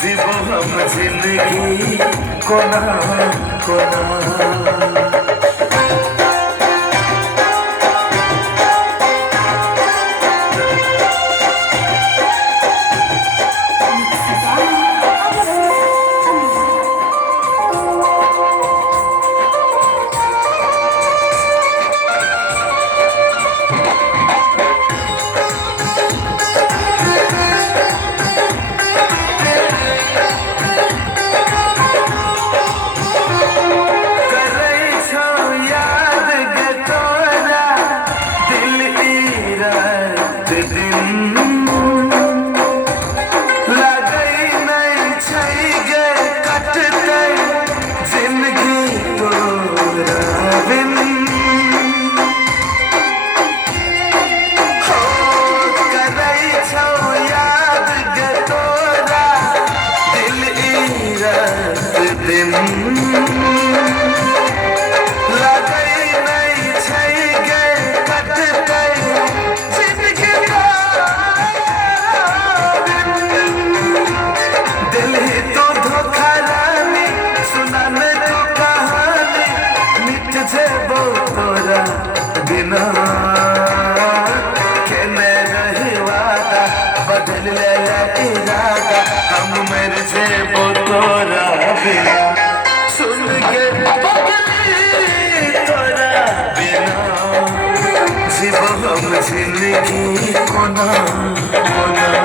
जीवो हम जिंदगी कोना कोना। बदल इरादा हम मेरे से वो तोरा बिना सुन के तोरा बिना जीवो हम जिंदगी कोना कोना।